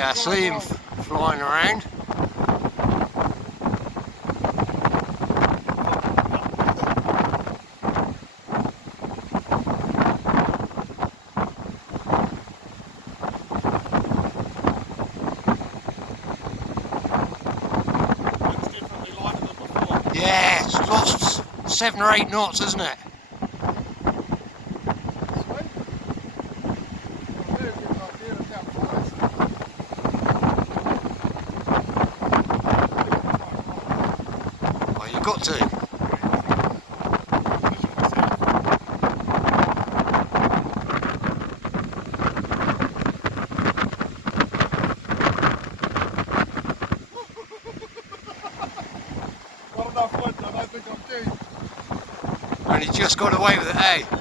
Yeah, I see him flying around. Yeah, it's lost 7 or 8 knots, isn't it? Well, you've got to. Not enough wind, I don't think I'm keen. And he just got away with it, eh?